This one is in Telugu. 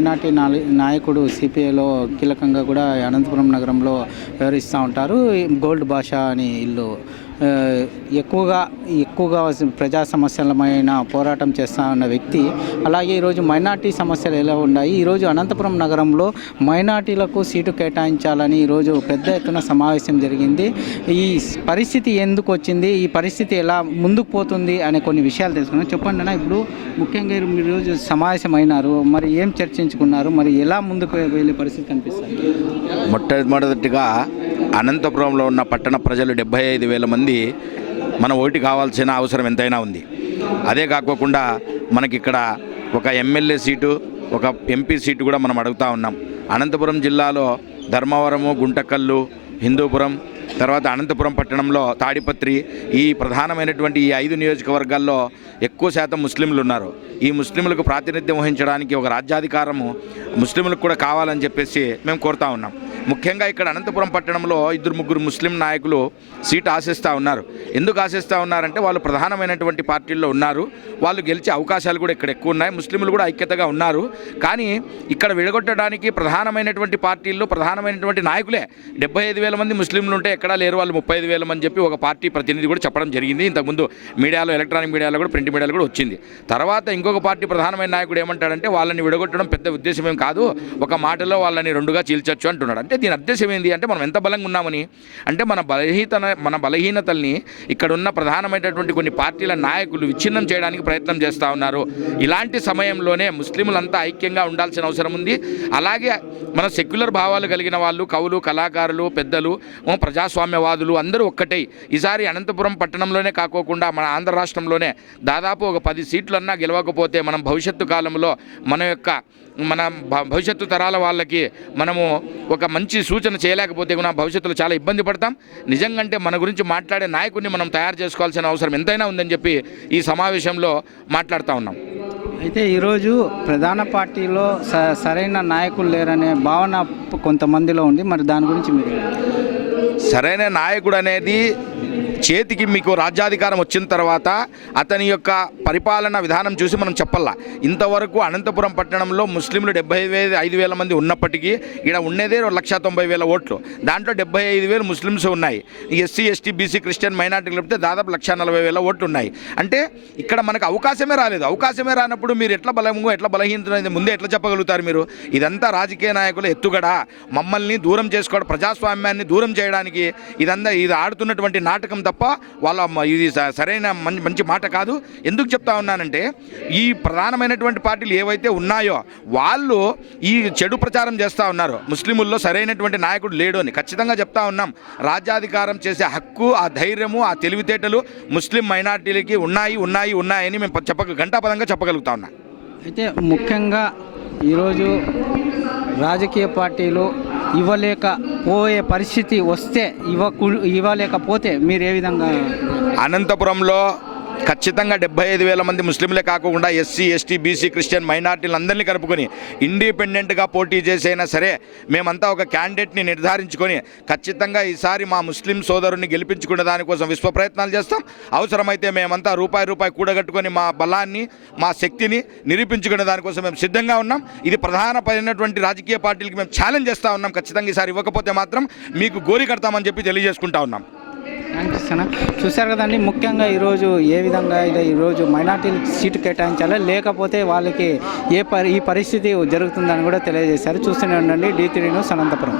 మైనార్టీ నాయకుడు సిపిఐలో కీలకంగా కూడా అనంతపురం నగరంలో వ్యవహరిస్తూ ఉంటారు. గోల్డ్ భాష అని ఇల్లు ఎక్కువగా ఎక్కువగా ప్రజా సమస్యలమైన పోరాటం చేస్తా ఉన్న వ్యక్తి అలాగే ఈరోజు మైనార్టీ సమస్యలు ఎలా ఉన్నాయి? ఈరోజు అనంతపురం నగరంలో మైనార్టీలకు సీటు కేటాయించాలని ఈరోజు పెద్ద ఎత్తున సమావేశం జరిగింది. ఈ పరిస్థితి ఎందుకు వచ్చింది? ఈ పరిస్థితి ఎలా ముందుకు పోతుంది? అనే కొన్ని విషయాలు తెలుసుకున్నాం చెప్పండి అన్న ఇప్పుడు ముఖ్యంగా మీరు ఈరోజు సమావేశం అయినారు మరి ఏం చర్చించుకున్నారు? మరి ఎలా ముందుకు వెళ్ళే పరిస్థితి కనిపిస్తుంది? మొట్టమొదటిగా అనంతపురంలో ఉన్న పట్టణ ప్రజలు డెబ్బై ఐదు వేల మంది మన ఓటు కావాల్సిన అవసరం ఎంతైనా ఉంది. అదే కాకోకుండా మనకిక్కడ ఒక ఎమ్మెల్యే సీటు ఒక ఎంపీ సీటు కూడా మనం అడుగుతా ఉన్నాం. అనంతపురం జిల్లాలో ధర్మవరము గుంటకల్లు హిందూపురం తర్వాత అనంతపురం పట్టణంలో తాడిపత్రి ఈ ప్రధానమైనటువంటి ఈ ఐదు నియోజకవర్గాల్లో ఎక్కువ శాతం ముస్లింలు ఉన్నారు. ఈ ముస్లింలకు ప్రాతినిధ్యం వహించడానికి ఒక రాజ్యాధికారము ముస్లింలకు కూడా కావాలని చెప్పేసి మేము కోరుతా ఉన్నాం. ముఖ్యంగా ఇక్కడ అనంతపురం పట్టణంలో ఇద్దరు ముగ్గురు ముస్లిం నాయకులు సీట్ ఆశిస్తూ ఉన్నారు. ఎందుకు ఆశిస్తూ ఉన్నారంటే వాళ్ళు ప్రధానమైనటువంటి పార్టీల్లో ఉన్నారు. వాళ్ళు గెలిచే అవకాశాలు కూడా ఇక్కడ ఎక్కువ ఉన్నాయి. ముస్లింలు కూడా ఐక్యతగా ఉన్నారు. కానీ ఇక్కడ విడగొట్టడానికి ప్రధానమైనటువంటి పార్టీల్లో ప్రధానమైనటువంటి నాయకులే డెబ్బై ఐదు వేల మంది ముస్లింలు ఉంటే ఎక్కడా లేరు. వాళ్ళు ముప్పై ఐదు వేల మంది చెప్పి ఒక పార్టీ ప్రతినిధి కూడా చెప్పడం జరిగింది. ఇంతకుముందు మీడియాలో ఎలక్ట్రానిక్ మీడియాలో కూడా ప్రింట్ మీడియాలో కూడా వచ్చింది. తర్వాత ఇంకొక పార్టీ ప్రధానమైన నాయకుడు ఏమంటాడంటే వాళ్ళని విడగొట్టడం పెద్ద ఉద్దేశం ఏం కాదు. ఒక మాటలో వాళ్ళని రెండుగా చీల్చొచ్చు అంటున్నాడు. అంటే దీని ఉద్దేశం ఏంటి అంటే మనం ఎంత బలంగా ఉన్నామని? అంటే మన బలహీత మన బలహీనతల్ని ఇక్కడ ఉన్న ప్రధానమైనటువంటి కొన్ని పార్టీల నాయకులు విచ్ఛిన్నం చేయడానికి ప్రయత్నం చేస్తూ ఉన్నారు. ఇలాంటి సమయంలోనే ముస్లింలంతా ఐక్యంగా ఉండాల్సిన అవసరం ఉంది. అలాగే మన సెక్యులర్ భావాలు కలిగిన వాళ్ళు కవులు కళాకారులు పెద్దలు ప్రజాస్వామ్యవాదులు అందరూ ఒక్కటే. ఈసారి అనంతపురం పట్టణంలోనే కాకోకుండా మన ఆంధ్ర రాష్ట్రంలోనే దాదాపు ఒక పది సీట్లన్నా గెలవకపోతే మనం భవిష్యత్తు కాలంలో మన యొక్క మన భవిష్యత్తు తరాల వాళ్ళకి మనము ఒక మంచి సూచన చేయలేకపోతే కూడా భవిష్యత్తులో చాలా ఇబ్బంది పడతాం. నిజంగంటే మన గురించి మాట్లాడే నాయకుడిని మనం తయారు చేసుకోవాల్సిన అవసరం ఎంతైనా ఉందని చెప్పి ఈ సమావేశంలో మాట్లాడుతూ ఉన్నాం. అయితే ఈరోజు ప్రధాన పార్టీలో స సరైన నాయకులు లేరనే భావన కొంతమందిలో ఉంది. మరి దాని గురించి మీరు సరైన నాయకుడు అనేది చేతికి మీకు రాజ్యాధికారం వచ్చిన తర్వాత అతని యొక్క పరిపాలన విధానం చూసి మనం చెప్పాలా ఇంతవరకు అనంతపురం పట్టణంలో ముస్లింలు డెబ్బై వేల ఐదు వేల మంది ఉన్నప్పటికీ ఇక్కడ ఉండేదే లక్ష తొంభై వేల ఓట్లు. దాంట్లో డెబ్బై ఐదు వేలు ముస్లిమ్స్ ఉన్నాయి. ఎస్సీ ఎస్టీ బీసీ క్రిస్టియన్ మైనార్టీలు కలిపితే దాదాపు లక్ష నలభై వేల ఓట్లు ఉన్నాయి. అంటే ఇక్కడ మనకు అవకాశమే రాలేదు. అవకాశమే రానప్పుడు మీరు ఎట్లా బలము ఎట్లా బలహీనత ముందే ఎట్లా చెప్పగలుగుతారు మీరు? ఇదంతా రాజకీయ నాయకుల ఎత్తుగడ. మమ్మల్ని దూరం చేసుకోవడం ప్రజాస్వామ్యాన్ని దూరం చేయడానికి ఇదంతా ఇది ఆడుతున్నటువంటి నాటకం తప్ప వాళ్ళ ఇది సరైన మంచి మంచి మాట కాదు. ఎందుకు చెప్తా ఉన్నానంటే ఈ ప్రధానమైనటువంటి పార్టీలు ఏవైతే ఉన్నాయో వాళ్ళు ఈ చెడు ప్రచారం చేస్తూ ఉన్నారు. ముస్లిముల్లో సరైనటువంటి నాయకుడు లేడు అని ఖచ్చితంగా చెప్తా ఉన్నాం. రాజ్యాధికారం చేసే హక్కు ఆ ధైర్యము ఆ తెలివితేటలు ముస్లిం మైనార్టీలకి ఉన్నాయి ఉన్నాయి ఉన్నాయని మేము చెప్పక గంటాపదంగా చెప్పగలుగుతా ఉన్నాం. అయితే ముఖ్యంగా ఈరోజు రాజకీయ పార్టీలు ఇవ్వలేక పోయే పరిస్థితి వస్తే ఇవ్వకు ఇవ్వలేకపోతే మీరు ఏ విధంగా అనంతపురంలో ఖచ్చితంగా డెబ్బై ఐదు వేల మంది ముస్లింలే కాకుండా ఎస్సీ ఎస్టీ బీసీ క్రిస్టియన్ మైనార్టీలు అందరినీ కలుపుకొని ఇండిపెండెంట్గా పోటీ చేసైనా సరే మేమంతా ఒక క్యాండిడేట్ని నిర్ధారించుకొని ఖచ్చితంగా ఈసారి మా ముస్లిం సోదరుని గెలిపించుకునే దానికోసం విశ్వ ప్రయత్నాలు చేస్తాం. అవసరమైతే మేమంతా రూపాయి రూపాయి కూడగట్టుకొని మా బలాన్ని మా శక్తిని నిరూపించుకునే దానికోసం మేము సిద్ధంగా ఉన్నాం. ఇది ప్రధానమైనటువంటి రాజకీయ పార్టీలకి మేము ఛాలెంజ్ చేస్తూ ఉన్నాం. ఖచ్చితంగా ఈసారి ఇవ్వకపోతే మాత్రం మీకు గోరి కడతామని చెప్పి తెలియజేసుకుంటా ఉన్నాం. థ్యాంక్ చూశారు కదండి ముఖ్యంగా ఈరోజు ఏ విధంగా ఇలా ఈరోజు మైనార్టీలకు సీటు కేటాయించాలా లేకపోతే వాళ్ళకి ఏ పరి ఈ పరిస్థితి జరుగుతుందని కూడా తెలియజేశారు. చూస్తూనే ఉండండి డీ త్రీ న్యూస్ అనంతపురం.